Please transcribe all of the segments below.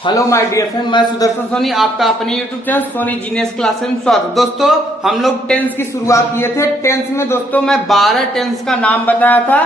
Hello my dear friend, मैं सुदर्शन सोनी, आपका अपने YouTube channel Soni Genius Class में स्वागत। दोस्तों, हम लोग टेंस की शुरुआत किए थे। टेंस में दोस्तों मैं 12 टेंस का नाम बताया था।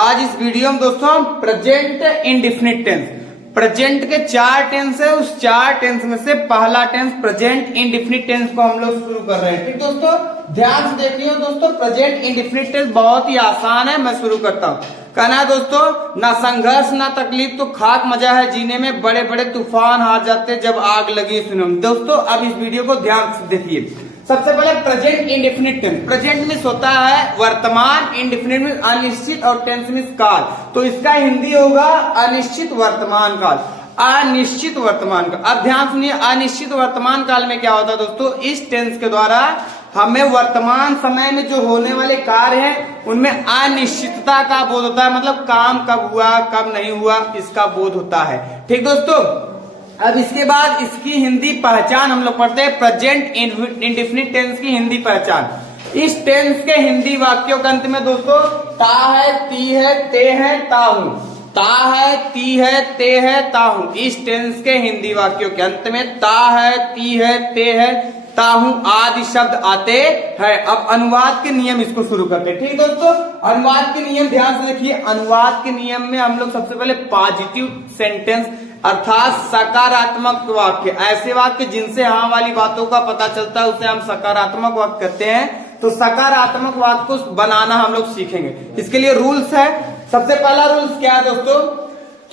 आज इस वीडियो में दोस्तों हम प्रेजेंट इंडेफिनिट टेंस, प्रेजेंट के 4 टेंस है, उस 4 टेंस में से पहला टेंस प्रेजेंट इंडेफिनिट टेंस को हम लोग शुरू कर रहे हैं। ठीक दोस्तों, ध्यान से देखिए दोस्तों, प्रेजेंट इंडेफिनिट टेंस बहुत ही आसान है। मैं शुरू करता हूँ। कहना है दोस्तों, ना संघर्ष ना तकलीफ तो खाक मजा है जीने में, बड़े बड़े तूफान हार जाते जब आग लगी सुनो में। दोस्तों अब इस वीडियो को ध्यान से देखिए। सबसे पहले present indefinite tense. Present means होता है वर्तमान, इंडेफिनिट मीन्स अनिश्चित और टेंस मीन्स काल। तो इसका हिंदी होगा अनिश्चित वर्तमान काल, अनिश्चित वर्तमान काल। अब ध्यान सुनिए, अनिश्चित वर्तमान काल में क्या होता है दोस्तों, इस टेंस के द्वारा हमें वर्तमान समय में जो होने वाले कार्य हैं उनमें अनिश्चितता का बोध होता है। मतलब काम कब हुआ कब नहीं हुआ इसका बोध होता है। ठीक दोस्तों, अब इसके बाद इसकी हिंदी पहचान हम लोग पढ़ते हैं। प्रेजेंट इंडेफिनिट टेंस की हिंदी पहचान। इस टेंस के हिंदी वाक्यों के अंत में दोस्तों ता है, ती है, ते है, ता हूं। ता है, ती है, ते है, ता हूं। इस टेंस के हिंदी वाक्यों के अंत में ता है, ती है, ते है, ताहू आदि शब्द आते हैं। अब अनुवाद के नियम इसको शुरू करते हैं। ठीक दोस्तों, अनुवाद के नियम ध्यान से देखिए। अनुवाद के नियम में हम लोग सबसे पहले पॉजिटिव सेंटेंस अर्थात सकारात्मक वाक्य, ऐसे वाक्य जिनसे हाँ वाली बातों का पता चलता है उसे हम सकारात्मक वाक्य कहते हैं। तो सकारात्मक वाक्य को बनाना हम लोग सीखेंगे। इसके लिए रूल्स है। सबसे पहला रूल्स क्या है दोस्तों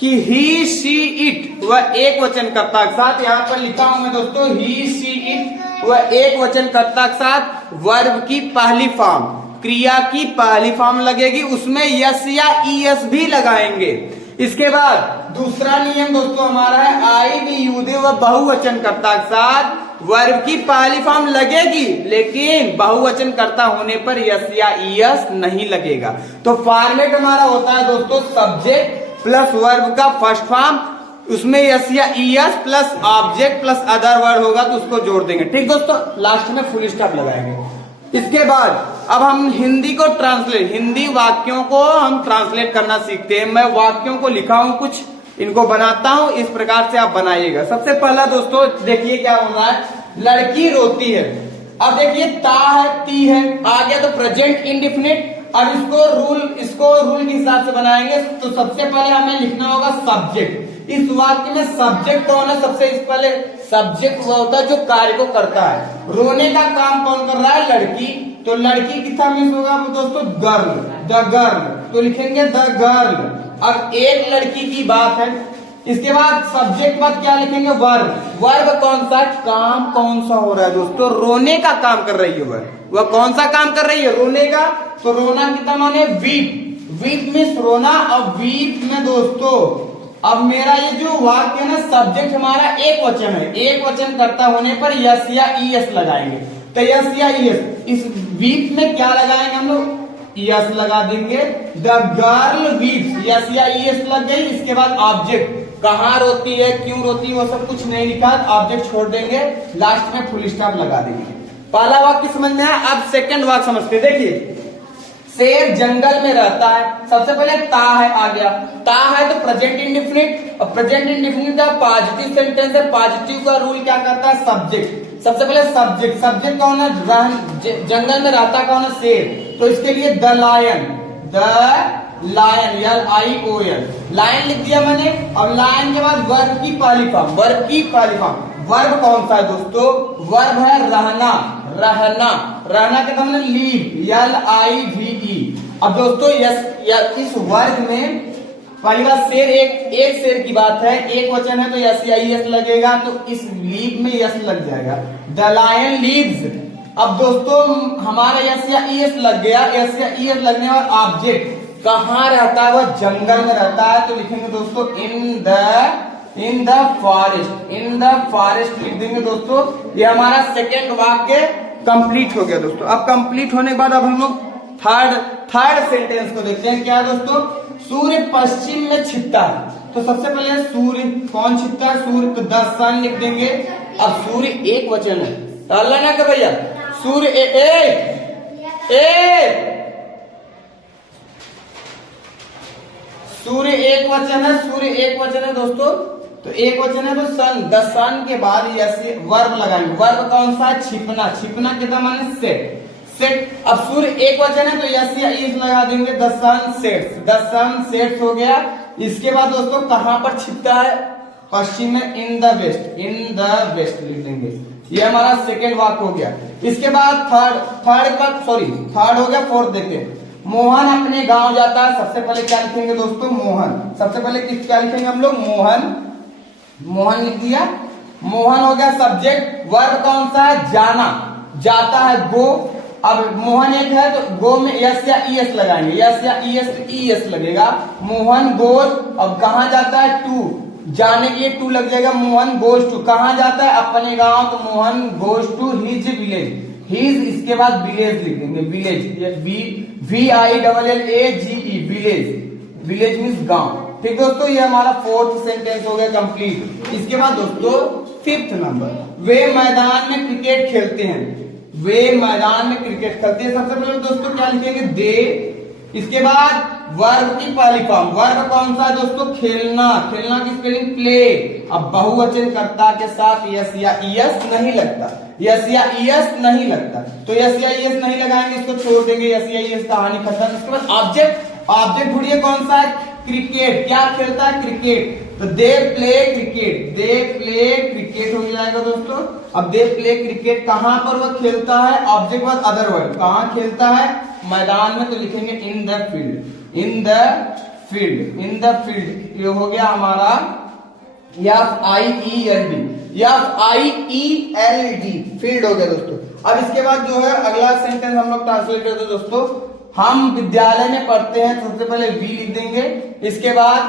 कि ही सी इट वह एक वचन कर्ता के साथ, यहाँ पर लिखा हूं मैं दोस्तों, ही सी इट वह एक वचन कर्ता के साथ वर्ब की पहली फॉर्म, क्रिया की पहली फॉर्म लगेगी, उसमें यस या ईएस भी लगाएंगे। इसके बाद दूसरा नियम दोस्तों हमारा है आई भी यूदे वह बहुवचन कर्ता के साथ वर्ब की पहली फॉर्म लगेगी, लेकिन बहुवचन कर्ता होने पर यस या ईएस नहीं लगेगा। तो फॉर्मेट हमारा होता है दोस्तों सब्जेक्ट प्लस वर्ब का फर्स्ट फॉर्म, उसमें यस या ES plus object plus other word होगा तो उसको जोड़ देंगे। ठीक दोस्तों, लास्ट में फुल स्टॉप लगाएंगे। इसके बाद अब हम हिंदी को ट्रांसलेट, हिंदी वाक्यों को हम ट्रांसलेट करना सीखते हैं। मैं वाक्यों को लिखा हूं, कुछ इनको बनाता हूं, इस प्रकार से आप बनाइएगा। सबसे पहला दोस्तों देखिए क्या हो रहा है, लड़की रोती है। अब देखिए ता है, ती है, आ गया तो प्रेजेंट इंडेफिनिट। अब इसको रूल के हिसाब से बनाएंगे। तो सबसे पहले हमें लिखना होगा सब्जेक्ट। इस वाक्य में सब्जेक्ट कौन है, सबसे पहले सब्जेक्ट वह होता है जो कार्य को करता है। रोने का काम कौन कर रहा है, लड़की। तो लड़की कितना मीन्स होगा दोस्तों, गर्ल, द गर्ल। तो लिखेंगे द गर्ल। अब एक लड़की की बात है। इसके बाद सब्जेक्ट बाद क्या लिखेंगे, वर्ब। वर्ब कौन सा, काम कौन सा हो रहा है दोस्तों, रोने का काम कर रही है वह कौन सा काम कर रही है, रोने का। तो रोना कितना माने, वीप। वीप मीन्स रोना। और वीप में दोस्तों अब मेरा ये जो वाक्य है ना, सब्जेक्ट हमारा एक वचन है, एक वचन कर्ता होने पर यस या ईएस लगाएंगे। तो यस या ईएस, इस वीप में क्या लगाएंगे हम लोग, यस लगा देंगे। द गर्ल वीप्स, यस या ईएस लग गई। इसके बाद ऑब्जेक्ट, कहाँ रोती है, क्यों रोती है, वो सब कुछ नहीं लिखा, ऑब्जेक्ट छोड़ देंगे, लास्ट में फुल स्टॉप लगा देंगे। पहला वाक्य समझ में आया। अब सेकंड वाक्य समझते। देखिए, शेर जंगल में रहता है। सबसे पहले ता है आ गया, ता है तो प्रेजेंट इंडेफिनिट, और प्रेजेंट इंडेफिनिट का पॉजिटिव सेंटेंस है। पॉजिटिव का रूल क्या करता है, सब्जेक्ट। सबसे पहले सब्जेक्ट, सब्जेक्ट कौन है, जंगल में रहता कौन है, शेर। तो इसके लिए the lion, the lion, LION, lion लिख दिया मैंने। अब लायन के बाद वर्ब की पहली फॉर्म, वर्ब की पहली फॉर्म। वर्ब कौन सा है दोस्तों, वर्ब है रहना, रहना। रहना के मतलब लीव, LIVE। अब दोस्तों इस वर्ग में पहली बात शेर, एक शेर की बात है, एक वचन है तो यस या ईएस लगेगा। तो इस लीव में यस लग जाएगा, द लायन लीव्स। अब दोस्तों हमारा यस या ईएस लग गया, यस या ईएस लगने और ऑब्जेक्ट कहाँ रहता है, वह जंगल में रहता है। तो लिखेंगे दोस्तों in the forest, in the forest लिख देंगे दोस्तों। ये हमारा सेकेंड वाक्य कंप्लीट हो गया दोस्तों। अब कंप्लीट होने के बाद अब हम लोग थर्ड सेंटेंस को देखते हैं। क्या दोस्तों, सूर्य पश्चिम में छिपता है। तो सबसे पहले सूर्य कौन छिपता है, सूर्य। तो द सन लिख देंगे। अब सूर्य एक वचन है, अल्लाह ना का भैया, सूर्य सूर्य एक वचन है, सूर्य एक वचन है दोस्तों। तो एक वचन है तो सन, द सन के बाद यस वर्ब लगाएंगे। वर्ब कौन सा है? छिपना। छिपना कितना माने? सेट। सेट। अब सूर्य एक वचन है तो यस या इस लगा देंगे, the sun sets. The sun sets हो गया। इसके बाद दोस्तों कहां पर छिपता है? पश्चिम में, in the west. In the west लिख देंगे। ये हमारा सेकेंड वाक्य हो गया। इसके बाद थर्ड हो गया। फोर्थ देखते हैं। मोहन अपने गांव जाता है। सबसे पहले क्या लिखेंगे दोस्तों? मोहन। सबसे पहले क्या लिखेंगे हम लोग? मोहन। मोहन लिख दिया। मोहन हो गया सब्जेक्ट। वर्ब कौन सा है? जाना। जाता है गो। अब मोहन एक है तो गो में यस या ईएस लगाएंगे। यस या ईएस लगेगा। मोहन गोज। अब कहां जाता है? टू। जाने के लिए टू लग जाएगा। Mohan goes to. कहां जाता है? अपने गांव। तो Mohan goes to his village. His इसके बाद विलेज लिख देंगे। Village, VILLAGE, village. Village means गांव। ठीक दोस्तों, ये हमारा फोर्थ सेंटेंस हो गया कंप्लीट। इसके बाद दोस्तों फिफ्थ नंबर, वे मैदान में क्रिकेट खेलते हैं। वे मैदान में क्रिकेट खेलते हैं। सबसे पहले दोस्तों क्या लिखेंगे? दे। इसके बाद वर्ब की पहली फॉर्म। वर्ब कौन सा है दोस्तों? खेलना। खेलना की स्पेलिंग प्ले। अब बहुवचन कर्ता के साथ यस या ईएस नहीं लगता। यस या ईएस नहीं लगता तो यस या ईएस नहीं लगाएंगे, इसको छोड़ देंगे। यस या ईएस कहानी खत्म। इसके बाद ऑब्जेक्ट। ऑब्जेक्ट ढूंढिए कौन सा है? क्रिकेट। क्या खेलता है? क्रिकेट। तो they play cricket. They play cricket हो जाएगा दोस्तों। अब दे प्ले क्रिकेट कहां पर वह खेलता है? ऑब्जेक्ट बाद अदर वर्ड। कहां खेलता है? मैदान में। तो लिखेंगे in the field. In the field. In the field ये हो गया हमारा FIELD। FIELD फील्ड हो गया दोस्तों। अब इसके बाद जो है अगला सेंटेंस हम लोग ट्रांसलेट करते हैं दोस्तों। हम विद्यालय में पढ़ते हैं। सबसे पहले वी लिख देंगे। इसके बाद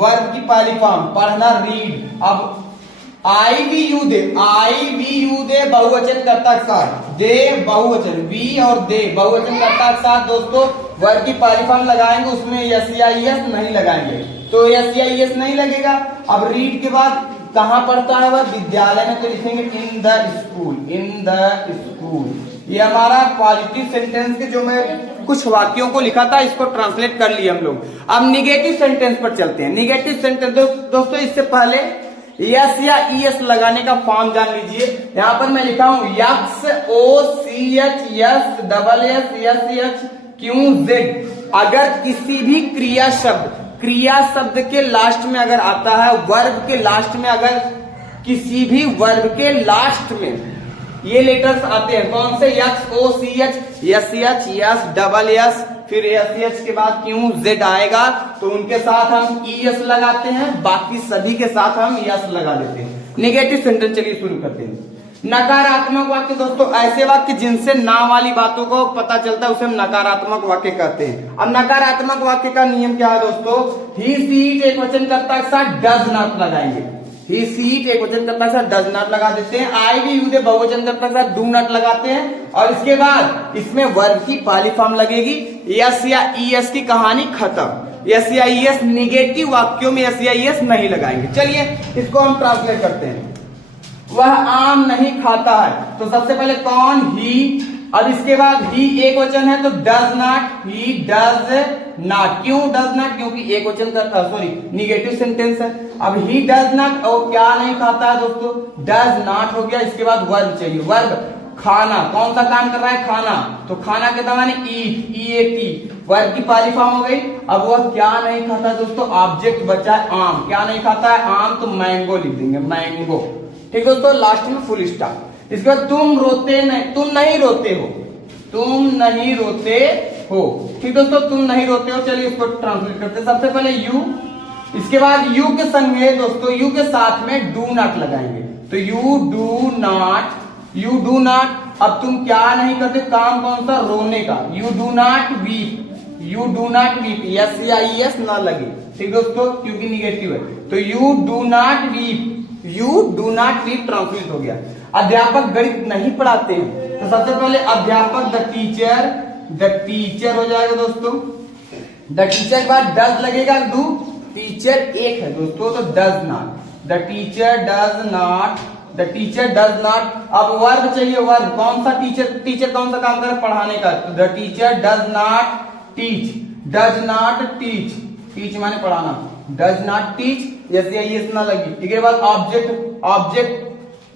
वर्ब की पहली फॉर्म पढ़ना, रीड। अब IVU दे। IVU दे बहुवचन कर्ता के साथ। दे बहुवचन, वी और दे बहुवचन कर्ता के साथ दोस्तों वर्ब की पहली फॉर्म लगाएंगे। उसमें यस या ईएस नहीं लगाएंगे तो यस या ईएस नहीं लगेगा। अब रीड के बाद कहां पढ़ता है वह? विद्यालय में। तो लिखेंगे इन the school. In the school. ये हमारा पॉजिटिव सेंटेंस के जो मैं कुछ वाक्यों को लिखा था इसको ट्रांसलेट कर लिया हम लोग। अब निगेटिव सेंटेंस पर चलते हैं। निगेटिव सेंटेंस दोस्तों इससे पहले यस या ईएस लगाने का फॉर्म जान लीजिए। यहां पर मैं लिखा हूं YOCHS अगर किसी भी क्रिया शब्द के लास्ट में अगर आता है, वर्ब के लास्ट में, अगर किसी भी वर्ब के लास्ट में ये लेटर्स आते हैं कौन से? YOCH, SH, YS, फिर SH के बाद QZ आएगा तो उनके साथ हम ES लगाते हैं। बाकी सभी के साथ हम YS लगा देते हैं। नेगेटिव सेंटेंस चलिए शुरू करते हैं। नकारात्मक वाक्य दोस्तों ऐसे वाक्य जिनसे ना वाली बातों को पता चलता है उसे हम नकारात्मक वाक्य कहते हैं। अब नकारात्मक वाक्य का नियम क्या है दोस्तों? ही सीट एक वचन कर्ता के साथ डज नॉट लगाएंगे। ही सीट एक वचन कर्ता के साथ डज नॉट लगा देते हैं। IVU दे बहुवचन कर्ता के साथ डू नॉट लगाते हैं। और इसके बाद इसमें वर्ब की पहली फॉर्म लगेगी। यस या ईएस की कहानी खत्म। यस या ईएस निगेटिव वाक्यों में यस या ईएस नहीं लगाएंगे। चलिए इसको हम ट्रांसलेट करते हैं। वह आम नहीं खाता है। तो सबसे पहले कौन? ही। अब इसके बाद ही एक वचन है तो does not. He does not. क्यों डज नॉट? क्योंकि एक वचन का निगेटिव सेंटेंस है। अब ही डज नॉट और क्या नहीं खाता है दोस्तों? डज नॉट हो गया। इसके बाद वर्ब चाहिए। वर्ब खाना। कौन सा काम कर रहा है? खाना। तो खाना के माने ईट, EAT। वर्ब की पहली फॉर्म हो गई। अब वह क्या नहीं खाता दोस्तों? ऑब्जेक्ट बचा है आम। क्या नहीं खाता है? आम। तो मैंगो लिख देंगे। मैंगो। ठीक दोस्तों, लास्ट में फुल स्टॉप। इसके बाद तुम रोते नहीं, तुम नहीं रोते हो। तुम नहीं रोते हो। ठीक दोस्तों, तुम नहीं रोते हो। चलिए इसको ट्रांसलेट करते हैं। सबसे पहले यू। इसके बाद यू के संग में दोस्तों यू के साथ में डू नॉट लगाएंगे। तो you do not. You do not. अब तुम क्या नहीं करते? काम कौन सा? रोने का। You do not weep. You do not weep. Yes या ईएस ना लगे। ठीक दोस्तों, क्योंकि निगेटिव है। तो you do not weep. You do not weep translate हो गया। अध्यापक गणित नहीं पढ़ाते हैं। तो सबसे पहले अध्यापक द टीचर हो जाएगा दोस्तों। द टीचर के बाद डज लगेगा। डू टीचर एक है दोस्तों तो does not. The teacher does not. The teacher does not. अब वर्ब चाहिए। वर्ब कौन सा? टीचर कौन सा काम करे? पढ़ाने का। तो the teacher does not teach. Does not teach. Teach माने पढ़ाना। Does not teach. यस या यस ना लगी। इसके बाद ऑब्जेक्ट, ऑब्जेक्ट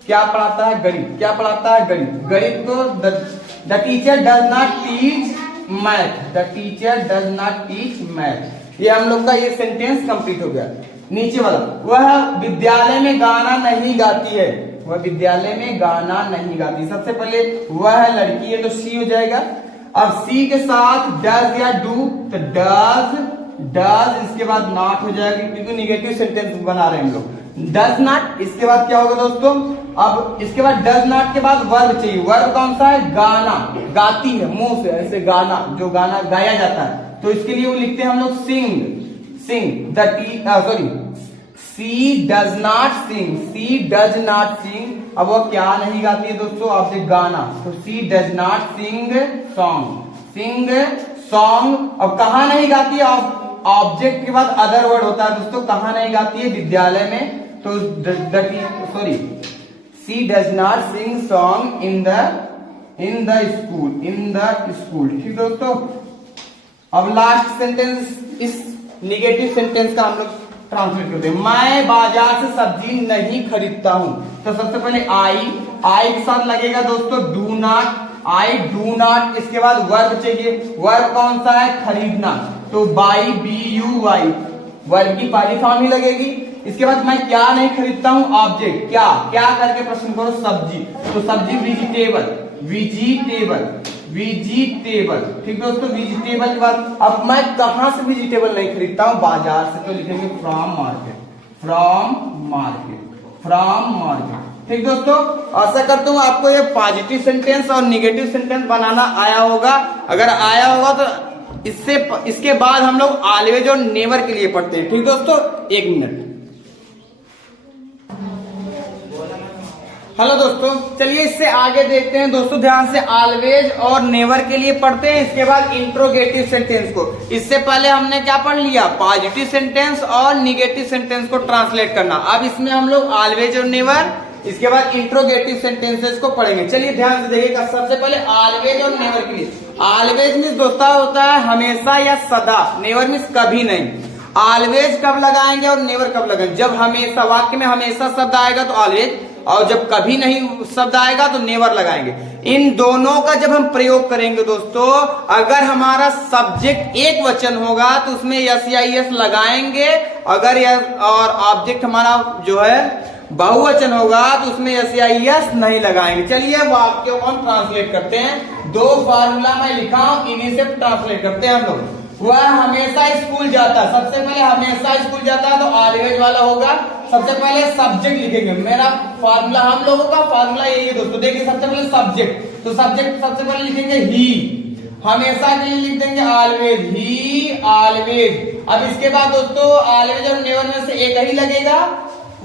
क्या पढ़ाता है? गणित। क्या पढ़ाता है? गणित। गणित को the teacher does not teach math, the teacher does not teach math. ये हम लोग का ये सेंटेंस कंप्लीट हो गया। नीचे वाला, वह विद्यालय में गाना नहीं गाती है, वह विद्यालय में गाना नहीं गाती। सबसे पहले वह लड़की है तो सी हो जाएगा। अब सी के साथ डज या डू, तो डज, डज इसके बाद नॉट हो जाएगा क्योंकि निगेटिव सेंटेंस बना रहे हैं हम लोग। डज नॉट, इसके बाद क्या होगा दोस्तों? अब इसके बाद डज नॉट के बाद वर्ब चाहिए। वर्ब कौन सा है? गाना, गाती है मुंह से, ऐसे गाना, जो गाना गाया जाता है, तो इसके लिए वो लिखते हैं हम लोग sing, sing. Sorry, she does not sing, she does not sing. अब वो क्या नहीं गाती है दोस्तों? ऑब्जेक्ट गाना, तो she does not sing song, sing song. अब कहाँ नहीं गाती है? ऑब्जेक्ट के बाद अदर वर्ड होता है दोस्तों। कहाँ नहीं गाती है? विद्यालय में, तो sorry, she does not sing song in the school, in the school. ठीक दोस्तों। अब लास्ट सेंटेंस, इस निगेटिव सेंटेंस का हम लोग ट्रांसलेट करते हैं। मैं बाजार से सब्जी नहीं खरीदता हूं, तो सबसे पहले आई के साथ लगेगा दोस्तों do not, I do not. इसके बाद वर्ब चाहिए। वर्ब कौन सा है? खरीदना, तो buy, B U Y, verb की पहली फॉर्म ही लगेगी। इसके बाद मैं क्या नहीं खरीदता हूं? ऑब्जेक्ट, क्या, क्या करके प्रश्न करो? सब्जी, तो सब्जी वेजिटेबल, वेजिटेबल, वेजिटेबल। ठीक दोस्तों। वेजिटेबल के बाद अब मैं कहां से वेजिटेबल नहीं खरीदता हूं? बाजार से, तो लिखेंगे from market, from market, from market. ठीक दोस्तों। आशा करता हूं आपको ये पॉजिटिव सेंटेंस और निगेटिव सेंटेंस बनाना आया होगा। अगर आया होगा तो इसके बाद हम लोग ऑलवेज और नेवर के लिए पढ़ते हैं। ठीक दोस्तों। 1 मिनट। हेलो दोस्तों, चलिए इससे आगे देखते हैं दोस्तों। ध्यान से ऑलवेज और नेवर के लिए पढ़ते हैं, इसके बाद इंट्रोगेटिव सेंटेंस को। इससे पहले हमने क्या पढ़ लिया? पॉजिटिव सेंटेंस और निगेटिव सेंटेंस को ट्रांसलेट करना। अब इसमें हम लोग ऑलवेज और नेवर, इसके बाद इंट्रोगेटिव सेंटेंसेस को पढ़ेंगे। चलिए ध्यान से देखिएगा। सबसे पहले ऑलवेज और नेवर के लिए। ऑलवेज मीन्स दोस्तों होता है हमेशा या सदा, नेवर मीन्स कभी नहीं। ऑलवेज कब लगाएंगे और नेवर कब लगाएंगे? जब हमेशा, वाक्य में हमेशा शब्द आएगा तो ऑलवेज, और जब कभी नहीं शब्द आएगा तो नेवर लगाएंगे। इन दोनों का जब हम प्रयोग करेंगे दोस्तों, अगर हमारा सब्जेक्ट एक वचन होगा तो उसमें यस या यस लगाएंगे। अगर और ऑब्जेक्ट हमारा जो है बहुवचन होगा तो उसमें यस या यस नहीं लगाएंगे। चलिए वाक्यों को हम ट्रांसलेट करते हैं। 2 फार्मूला मैं लिखा हूं, इन्हीं से ट्रांसलेट करते हैं हम लोग। वह हमेशा स्कूल जाता है, सबसे पहले हमेशा स्कूल जाता है तो ऑलवेज वाला होगा। सबसे पहले सब्जेक्ट लिखेंगे। मेरा फार्मूला, हम लोगों का फार्मूला यही है दोस्तों। देखिए सबसे पहले सब्जेक्ट, तो सब्जेक्ट सबसे पहले लिखेंगे ही, हमेशा के लिए लिख देंगे ऑलवेज, ही ऑलवेज। अब इसके बाद दोस्तों ऑलवेज और नेवर में से एक ही लगेगा।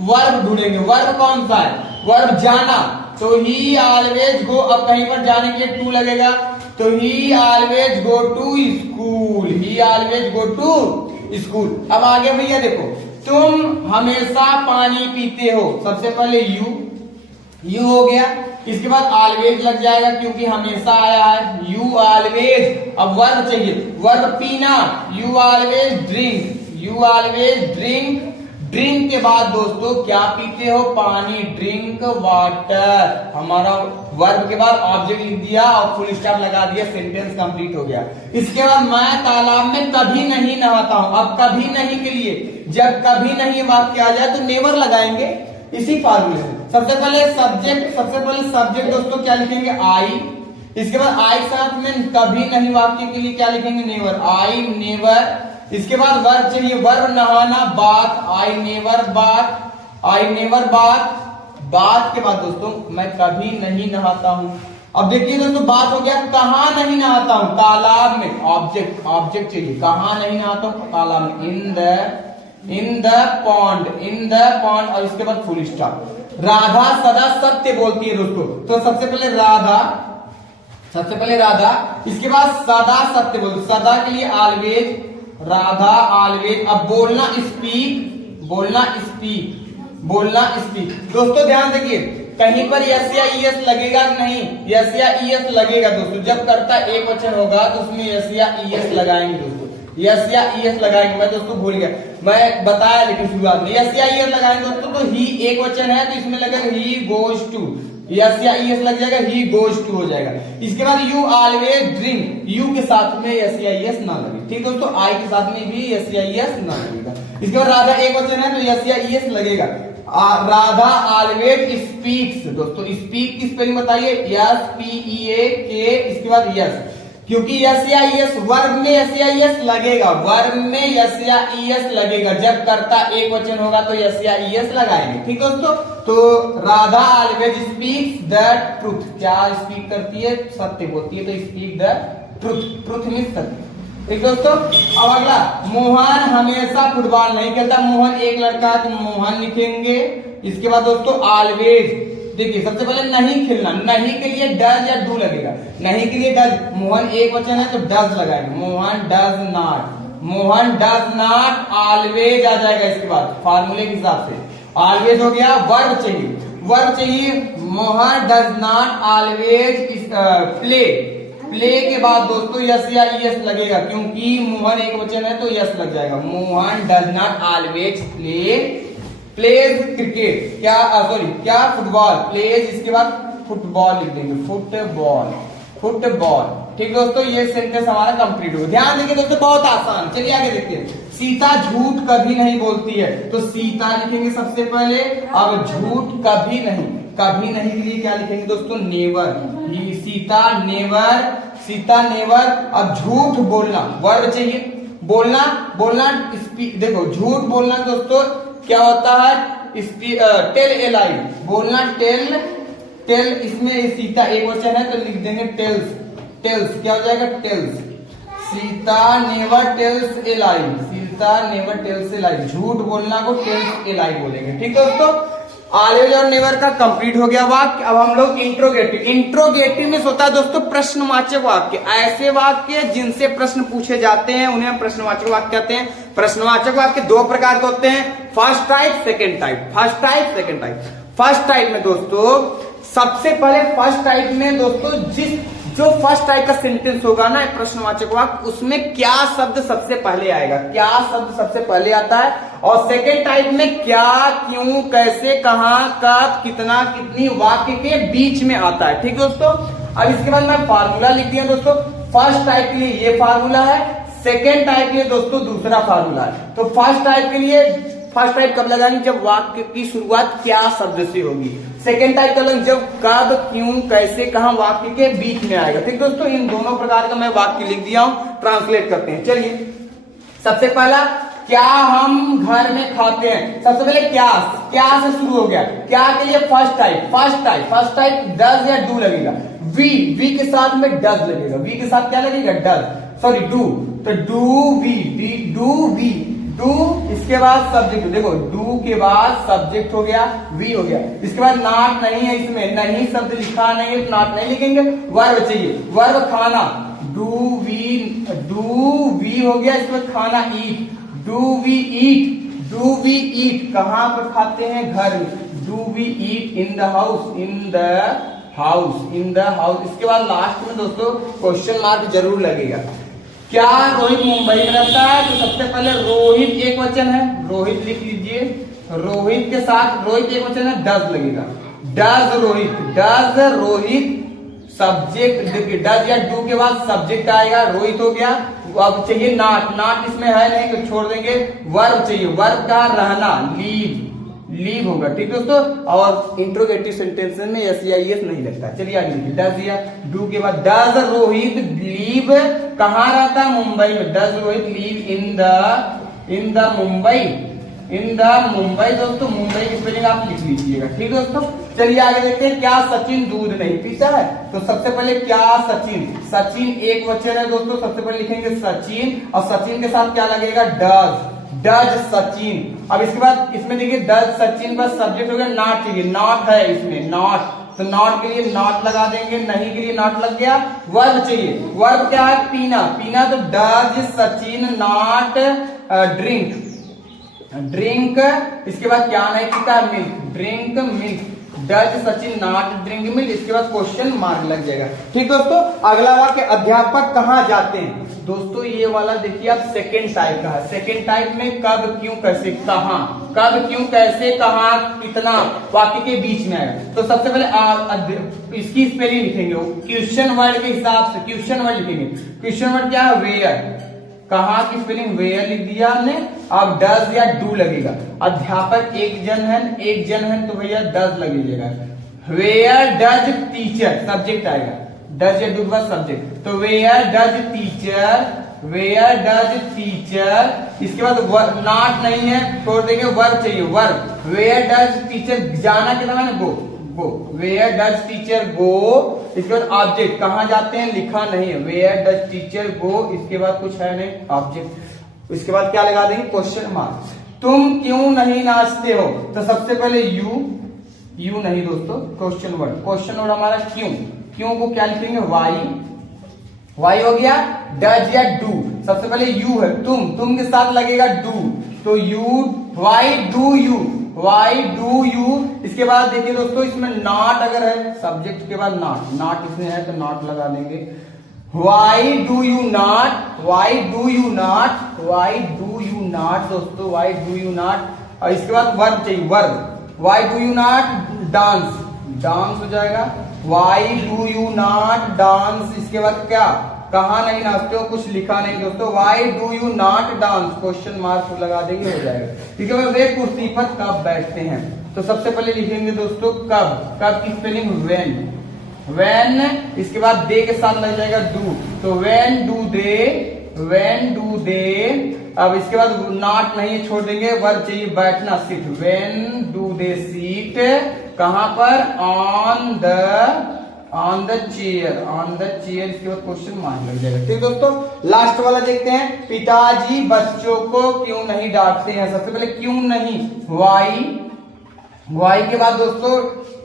वर्ब ढूंढेंगे। वर्ब कौन सा है? वर्ब जाना, तो ही ऑलवेज गो। अब कहीं पर जाने के लिए टू लगेगा, तो he always go to school, he always go to school. अब आगे भैया देखो, तुम हमेशा पानी पीते हो, सबसे पहले यू हो गया। इसके बाद ऑलवेज लग जाएगा क्योंकि हमेशा आया है, यू ऑलवेज। अब वर्ब चाहिए, वर्ब पीना, you always drink, you always drink. Drink के बाद दोस्तों क्या पीते हो? पानी, ड्रिंक वाटर। हमारा वर्ब के बाद ऑब्जेक्ट लिख दिया और फुल स्टॉप लगा दिया, सेंटेंस कंप्लीट हो गया। इसके बाद मैं तालाब में कभी नहीं नहाता हूं। अब कभी नहीं के लिए जब कभी नहीं वाक्य आ जाए तो नेवर लगाएंगे इसी फार्मूले से। सबसे पहले सब्जेक्ट दोस्तों क्या लिखेंगे? आई। इसके बाद आई साथ में कभी नहीं वाक्य के लिए क्या लिखेंगे? Never, I never. इसके बाद वर्ब चाहिए, वर्ब नहाना, बात, आई नेवर बात, आई नेवर बात। बात के बाद दोस्तों मैं कभी नहीं नहाता हूं। अब देखिए दोस्तों बात हो गया, कहां नहीं नहाता हूं? तालाब में, ऑब्जेक्ट चाहिए, कहां नहीं नहाता हूं? तालाब में, इन द पॉन्ड, और इसके बाद फुल स्टॉप। राधा सदा सत्य बोलती है दोस्तों, तो सबसे पहले राधा, इसके बाद सदा सत्य बोलती, सदा के लिए ऑलवेज, राधा ऑलवेज। अब बोलना स्पीक। दोस्तों ध्यान देखिए, कहीं पर यस या ईएस लगेगा नहीं? यस या ईएस लगेगा दोस्तों। जब कर्ता एक वचन होगा तो उसमें यस या ईएस लगाएंगे दोस्तों। यस या ईएस लगाएंगे, मैं दोस्तों भूल गया, मैं बताया लेकिन शुरुआत में, यस या ईएस लगाएंगे दोस्तों तो ही एक वचन है तो इसमें लगेगा ही गोज टू, यस या ईएस लग जाएगा, ही गोज टू हो जाएगा। इसके बाद यू ऑलवेज ड्रिंक, यू के साथ में यस या ईएस ना लगे, ठीक दोस्तों, आई के साथ में भी यस या ईएस ना लगेगा। इसके बाद राधा एक वचन है तो यस या ईएस लगेगा। राधा ऑलवेज स्पीक्स, दोस्तों स्पीक की स्पेलिंग बताइए, यस पी ई ए के, इसके बाद यस, क्योंकि यस या ईएस वर्ब में यस या ईएस लगेगा, वर्ब में यस या ईएस लगेगा, जब कर्ता एक वचन होगा तो यस या ईएस लगाएंगे, ठीक दोस्तों। तो Radha always speaks the truth, क्या स्पीक करती है, सत्य बोलती है, तो speak the truth, truth means सत्य, ठीक दोस्तों। अब अगला, मोहन हमेशा फुटबॉल नहीं खेलता, मोहन एक लड़का है तो मोहन लिखेंगे। इसके बाद दोस्तों ऑलवेज, देखिए सबसे पहले नहीं खेलना, नहीं के लिए डज या डू लगेगा, नहीं के लिए डज, मोहन एक वचन है तो डज लगाएंगे, Mohan does not, Mohan does not always आ जाएगा। इसके बाद फार्मूले के हिसाब से ऑलवेज हो गया, वर्ब चाहिए, वर्ब चाहिए, Mohan does not always play, play के बाद दोस्तों यस या ईएस लगेगा, क्योंकि मोहन एक वचन है तो यस लग जाएगा, Mohan does not always play, pledge cricket, क्या सॉरी क्या फुटबॉल, प्लेज, इसके बाद फुटबॉल लिख देंगे, फुटबॉल, फुटबॉल, ठीक दोस्तों। ये सेंटेंस हमारा कंप्लीट हो, ध्यान देखिए दोस्तों बहुत आसान। चलिए आगे देखते हैं, सीता झूठ कभी नहीं बोलती है, तो सीता लिखेंगे सबसे पहले, अब झूठ कभी नहीं, कभी नहीं के लिए क्या लिखेंगे दोस्तों, never, Sita never, Sita never. अब झूठ बोलना, वर्ब चाहिए, बोलना, बोलना, देखो झूठ बोलना दोस्तों क्या होता है, टेल ए लाई, बोलना टेल, टेल, इसमें सीता एक वचन है तो लिख देंगे टेल्स, टेल्स क्या हो जाएगा, tells, Sita never tells a lie, Sita never tells a lie, झूठ बोलना को टेल्स ए लाई बोलेंगे, ठीक है दोस्तों। ऑलवेज और नेवर का कंप्लीट हो गया वाक्य। अब हम लोग इंट्रोगेटिव, इंट्रोगेटिव में होता है दोस्तों प्रश्नवाचक वाक्य, ऐसे वाक्य जिनसे प्रश्न पूछे जाते हैं उन्हें हम प्रश्नवाचक वाक्य कहते हैं। प्रश्नवाचक वाक्य दो प्रकार के होते हैं, first type, second type, first type, second type. First type में दोस्तों सबसे पहले फर्स्ट टाइप में दोस्तों जो फर्स्ट टाइप का सेंटेंस होगा ना प्रश्नवाचक वाक्य, उसमें क्या शब्द सबसे पहले आएगा, क्या शब्द सबसे पहले आता है, और सेकेंड टाइप में क्या, क्यों, कैसे, कहां, कब, कितना, कितनी वाक्य के बीच में आता है, ठीक दोस्तों। अब इसके बाद मैं फार्मूला लिख दिया दोस्तों, फर्स्ट टाइप के लिए ये फार्मूला है, सेकेंड टाइप के लिए दोस्तों दूसरा फार्मूला है। तो फर्स्ट टाइप के लिए फर्स्ट टाइप कब लगाएंगे, जब वाक्य की शुरुआत क्या शब्द से होगी, सेकेंड टाइप का लगाएंगे जब कब, क्यों, कैसे, कहां वाक्य के बीच में आएगा, ठीक दोस्तों। इन दोनों प्रकार का मैं वाक्य लिख दिया हूं, ट्रांसलेट करते हैं। चलिए सबसे पहला, क्या हम घर में खाते हैं, सबसे पहले क्या, क्या से शुरू हो गया, क्या के लिए first type, first type, first type does या डू लगेगा, वी, वी के साथ में डज लगेगा, वी के साथ क्या लगेगा, डज, सॉरी डू, तो do we, do we, do, इसके बाद सब्जेक्ट, देखो डू के बाद सब्जेक्ट हो गया, वी हो गया, इसके बाद नॉट नहीं है, इसमें नहीं शब्द लिखा नहीं है तो नॉट नहीं लिखेंगे, वर्ब चाहिए, वर्ब खाना, डू वी हो गया, इसके बाद खाना eat, do we eat, do we eat, कहां पर खाते हैं, घर में, do we eat in the house, in the house, in the house. इसके बाद लास्ट में दोस्तों क्वेश्चन मार्क जरूर लगेगा, क्या रोहित मुंबई में रहता है, तो सबसे पहले रोहित एक वचन है, रोहित लिख लीजिए, रोहित के साथ रोहित एक वचन है, डज लगेगा, does Rohit, does Rohit, subject देखिए डज या डू के बाद सब्जेक्ट आएगा, रोहित हो गया। अब चाहिए नॉट, नॉट इसमें है नहीं तो छोड़ देंगे, वर्ब चाहिए, वर्ब का रहना, लीव, लीव होगा, ठीक दोस्तों। और इंट्रोगेटिव सेंटेंस में यस या यस नहीं लगता। चलिए आगे लिखिए, डज या डू के बाद डज रोहित लीव, कहां रहता है, मुंबई में, does Rohit leave in the Mumbai, in the Mumbai, दोस्तों मुंबई की स्पेलिंग आप लिख लीजिएगा, ठीक दोस्तों। चलिए आगे देखते हैं, क्या सचिन दूध नहीं पीता है, तो सबसे पहले क्या सचिन, सचिन एक वचन है दोस्तों, सबसे पहले लिखेंगे सचिन, और सचिन के साथ क्या लगेगा, डज, डज सचिन। अब इसके बाद इसमें देखिए डज सचिन बस सब्जेक्ट हो गया, नॉट चाहिए, नॉट है इसमें, नॉट, तो नॉट के लिए नॉट लगा देंगे, नहीं के लिए नॉट लग गया, वर्ब चाहिए, वर्ब क्या है, पीना, पीना, तो does Sachin not drink, drink, इसके बाद क्या नहीं पीता, milk, drink milk, does Sachin not drink milk, इसके बाद क्वेश्चन मार्क लग जाएगा, ठीक दोस्तों। अगला वाक्य, अध्यापक कहाँ जाते हैं, दोस्तों ये वाला देखिए आप सेकेंड टाइप का है। सेकेंड टाइप में कब, क्यों, कैसे, कहाँ, कब, क्यों, कैसे, कहाँ, कितना वाक्य के बीच में आएगा। तो सबसे पहले इसकी स्पेलिंग लिखेंगे क्वेश्चन वर्ड के हिसाब से। क्वेश्चन वर्ड लिखेंगे। क्वेश्चन वर्ड क्या है? वेयर। कहाँ की स्पेलिंग वेयर लिख दिया हमने। अब डज या डू लगेगा। अध्यापक एक जन है तो भैया डज लगेगा। वेयर डज टीचर सब्जेक्ट आएगा। डज या डू के बाद सब्जेक्ट। तो where does teacher, where does teacher. इसके बाद नॉट नहीं है, छोड़ देंगे, वर्ब चाहिए। वर्ब वेयर डज टीचर जाना कितना है? गो। गो। वेयर डज टीचर गो। इसके बाद ऑब्जेक्ट कहाँ जाते हैं लिखा नहीं है। वेयर डज टीचर गो। इसके बाद कुछ है नहीं ऑब्जेक्ट। इसके बाद क्या लगा देंगे? Question mark. तुम क्यों नहीं नाचते हो? तो सबसे पहले यू नहीं दोस्तों, क्वेश्चन वर्ड। क्वेश्चन वर्ड हमारा क्यों। क्यों को क्या लिखेंगे? वाई हो गया। डज या डू, सबसे पहले यू है, तुम के साथ लगेगा डू। तो यू, वाई डू यू। इसके बाद देखिए दोस्तों इसमें नॉट अगर है, सब्जेक्ट के बाद नॉट इसमें है तो नॉट लगा देंगे। वाई डू यू नॉट दोस्तों, वाई डू यू नॉट। और इसके बाद वर्ब चाहिए, verb. Why do you not dance हो जाएगा। Why do you not dance. इसके बाद क्या? कहाँ नहीं नाचते हो? कुछ लिखा नहीं दोस्तों। Why do you not dance, question mark लगा देंगे, हो जाएगा। ठीक है। वे कुर्सी पर कब बैठते हैं? तो सबसे पहले लिखेंगे दोस्तों कब की स्पेलिंग वेन। इसके बाद दे के साथ लग जाएगा डू। तो वेन डू दे। अब इसके बाद नॉट नहीं है, छोड़ देंगे। वर्ब चाहिए बैठना, sit. When do they seat. कहां पर? On the chair. इसके बाद क्वेश्चन मार्क लग जाएगा। ठीक दोस्तों, लास्ट वाला देखते हैं। पिताजी बच्चों को क्यों नहीं डांटते हैं? सबसे पहले क्यों नहीं, वाई के बाद दोस्तों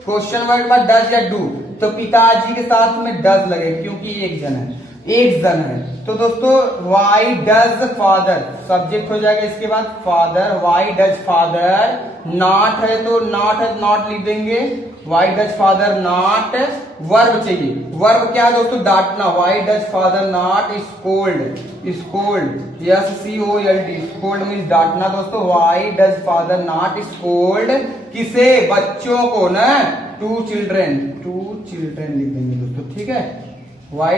क्वेश्चन वर्ड के बाद डज या डू। तो पिताजी के साथ में डज लगे क्योंकि एक जन है। तो दोस्तों वाई डज फादर सब्जेक्ट हो जाएगा। इसके बाद father, why does father. Not है तो नॉट लिख देंगे। Why does father not. Verb चाहिए। वर्ब क्या है दोस्तों? डांटना। Why does father not scold. SCOLD scold means डांटना दोस्तों। Why does father not scold. किसे? बच्चों को ना। टू चिल्ड्रेन लिख देंगे दोस्तों। ठीक है। Why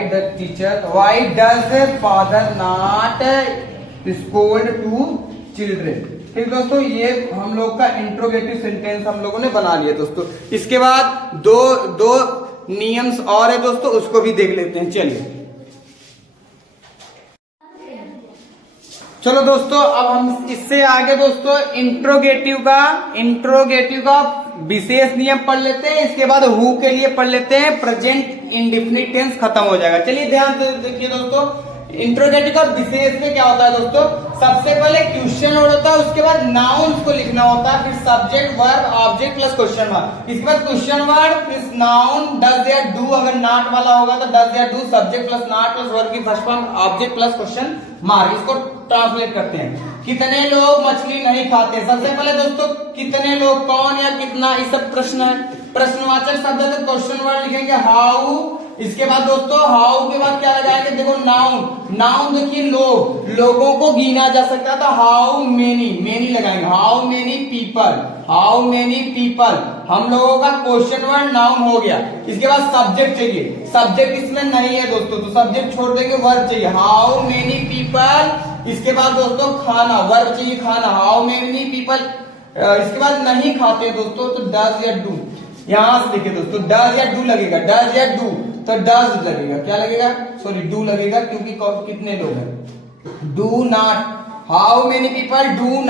does father not scold to children. ठीक दोस्तों, ये हम लोग का इंट्रोगेटिव सेंटेंस हम लोगों ने बना लिया दोस्तों। इसके बाद दो नियम्स और है दोस्तों, उसको भी देख लेते हैं। चलो दोस्तों, अब हम इससे आगे दोस्तों इंट्रोगेटिव का विशेष नियम पढ़ लेते हैं। इसके बाद हु के लिए पढ़ लेते हैं। प्रेजेंट इंडेफिनिट टेंस खत्म हो जाएगा। चलिए ध्यान से देखिए दोस्तों, इंट्रोगेटिव का विशेष में क्या होता है दोस्तों? सबसे पहले क्वेश्चन वर्ड होता है, उसके बाद नाउन को लिखना होता है, फिर subject, verb, object plus question mark. इसके बाद question word plus noun, does या डू। अगर नॉट वाला होगा तो डज या do, subject plus not plus verb की first form, object plus question mark. इसको ट्रांसलेट करते हैं। कितने लोग मछली नहीं खाते? सबसे पहले दोस्तों कितने लोग, कौन या कितना, ये सब प्रश्न है। प्रश्नवाचक शब्द है तो क्वेश्चन वर्ड लिखेंगे हाउ। इसके बाद दोस्तों हाउ के बाद क्या लगाएंगे? देखो नाउन देखिए लोगों को गिना जा सकता है तो हाउ मेनी लगाएंगे। हाउ मेनी पीपल हम लोगों का क्वेश्चन वर्ड नाउन हो गया। इसके बाद सब्जेक्ट चाहिए। सब्जेक्ट इसमें नहीं है दोस्तों तो सब्जेक्ट छोड़ देंगे, वर्ब चाहिए। How many people. इसके बाद दोस्तों खाना, वर्ब चाहिए खाना। How many people. इसके बाद नहीं खाते दोस्तों तो डज या डू। यहां से देखिए दोस्तों डज या डू लगेगा। डज या डू तो डज लगेगा, क्या लगेगा? सॉरी डू लगेगा क्योंकि कितने लोग हैं। Do not. How many people do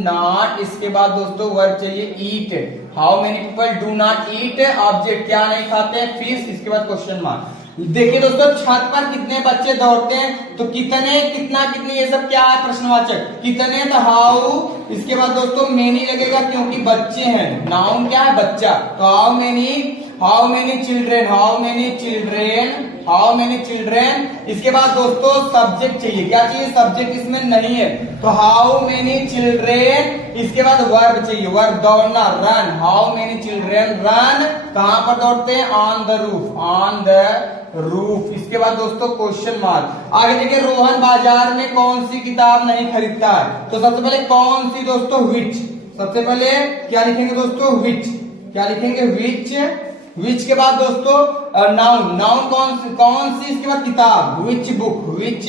not. इसके बाद दोस्तों वर्ब चाहिए eat. How many people do not eat. Object क्या नहीं खाते हैं? फिश। इसके बाद क्वेश्चन मार्क। देखिए दोस्तों छत पर कितने बच्चे दौड़ते हैं तो कितने, कितना, कितने, ये सब क्या है? प्रश्नवाचक। कितने तो हाउ। इसके बाद दोस्तों मेनी लगेगा क्योंकि बच्चे हैं, नाउन क्या है? बच्चा। तो how many how many children, how many children, how many children. इसके बाद दोस्तों सब्जेक्ट चाहिए, क्या चाहिए, सब्जेक्ट इसमें नहीं है तो हाउ मेनी चिल्ड्रेन। इसके बाद वर्ब चाहिए, वर्ब दौड़ना, run, how many children run, कहां पर दौड़ते हैं, on the roof, on the roof. इसके बाद दोस्तों क्वेश्चन मार्क। आगे देखिए, रोहन बाजार में कौन सी किताब नहीं खरीदता है, तो सबसे पहले कौन सी दोस्तों, विच। सबसे पहले क्या लिखेंगे दोस्तों, विच, क्या लिखेंगे, विच। विच के बाद दोस्तों नाउन, नाउन कौन सी, इसके बाद किताब, विच बुक, विच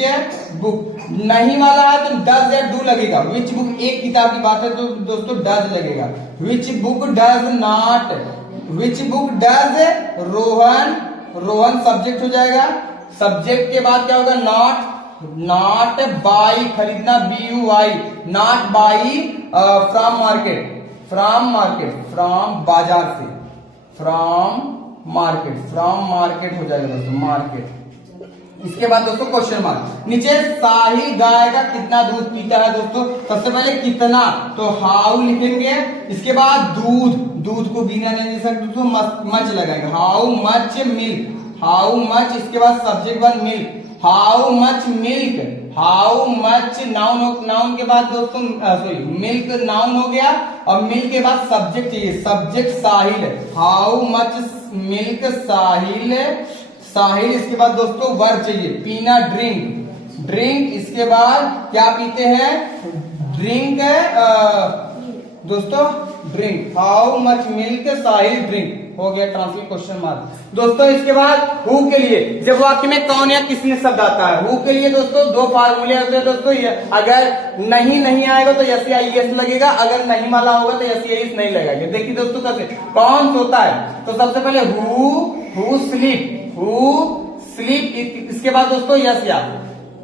बुक। नहीं वाला है तो डज या डू लगेगा, विच बुक एक किताब की बात है तो दोस्तों डज लगेगा। Which book does not, which book does Rohan, Rohan subject हो जाएगा। सब्जेक्ट के बाद क्या होगा, नॉट, नॉट बाई खरीदना, BUY, not by from market, from market, from बाजार से, फ्रॉम मार्केट, फ्रॉम मार्केट हो जाएगा दोस्तों, मार्केट। इसके बाद दोस्तों क्वेश्चन मार्क। नीचे साहिल गाय का कितना दूध पीता है दोस्तों, सबसे पहले कितना तो हाउ लिखेंगे। इसके बाद दूध, दूध को बिना नहीं दे सकते तो मच लगाएंगे, how much milk, how much. इसके बाद subject one milk, how much milk, how much noun, noun के बाद दोस्तों सॉरी मिल्क नाउन हो गया और मिल्क के बाद सब्जेक्ट चाहिए, subject Sahil, how much milk Sahil, Sahil. इसके बाद दोस्तों वर्ब चाहिए, पीना, ड्रिंक, ड्रिंक। इसके बाद क्या पीते हैं, ड्रिंक दोस्तों, drink, how much milk Sahil drink, हो गया ट्रांसलेट क्वेश्चन मार्क। दोस्तों इसके बाद हु के लिए, जब वाक्य में कौन या किसने शब्द आता है, हु के लिए दोस्तों दो फार्मूले होते हैं दोस्तों। अगर नहीं आएगा तो यस या यस लगेगा, अगर नहीं वाला होगा तो यस या यस नहीं लगेगा। देखिए दोस्तों कैसे, कौन सोता है तो सबसे पहले हु स्लीप, हु स्लीप। इसके बाद दोस्तों यस या,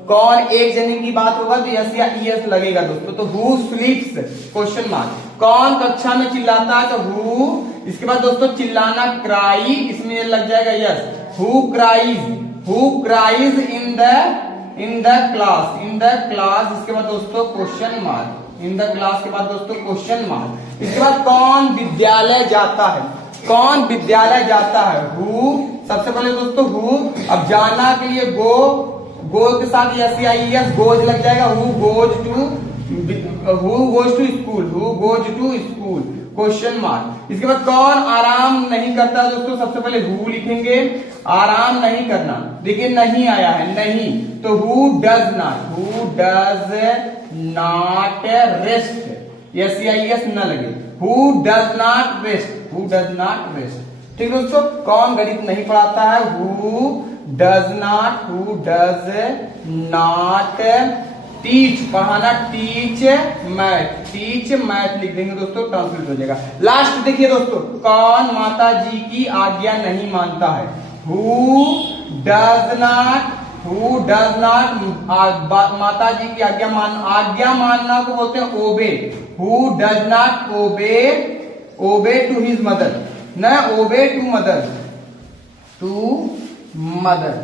कौन एक जने की बात होगा तो यस या यस लगेगा दोस्तों, तो हु स्लीप्स क्वेश्चन मार्क। कौन कक्षा में चिल्लाता है तो हु। इसके बाद दोस्तों चिल्लाना, क्राई, इसमें लग जाएगा yes, who cries, who cries in the class, in the class. इसके बाद दोस्तों question mark, in the class के बाद दोस्तों क्वेश्चन मार्क। इसके बाद कौन विद्यालय जाता है, कौन विद्यालय जाता है, हु। सबसे पहले दोस्तों हु। अब जाना के लिए गो, गो के साथ यस या यस, गोज लग जाएगा, who goes to, who goes to school, who goes to school question mark. इसके बाद कौन आराम नहीं करता दोस्तों, सबसे पहले हु लिखेंगे, आराम नहीं करना। देखिए नहीं आया है, नहीं तो who does not, who does not rest, yes या यस न लगे, who does not rest, who does not rest. ठीक दोस्तों, कौन गणित नहीं पढ़ाता है, who does not, who does not teach, पढ़ाना, टीच मैथ, टीच मैथ लिख देंगे दोस्तों, ट्रांसलेट हो जाएगा। लास्ट देखिए दोस्तों, कौन माता जी की आज्ञा नहीं मानता है, who does not, who does not माता जी की आज्ञा मानना को बोलते हैं ओबे, हु डज नॉट ओबे, ओबे टू हिज मदर, न ओबे टू मदर, टू मदर।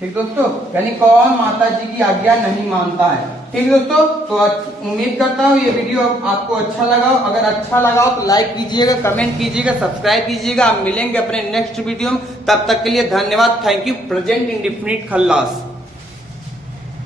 ठीक दोस्तों, यानी कौन माता जी की आज्ञा नहीं मानता है। ठीक दोस्तों, तो उम्मीद करता हूँ ये वीडियो आपको अच्छा लगा हो। अगर अच्छा लगा हो तो लाइक कीजिएगा, कमेंट कीजिएगा, सब्सक्राइब कीजिएगा। हम मिलेंगे अपने नेक्स्ट वीडियो में, तब तक के लिए धन्यवाद। Thank you. Present indefinite Khallas.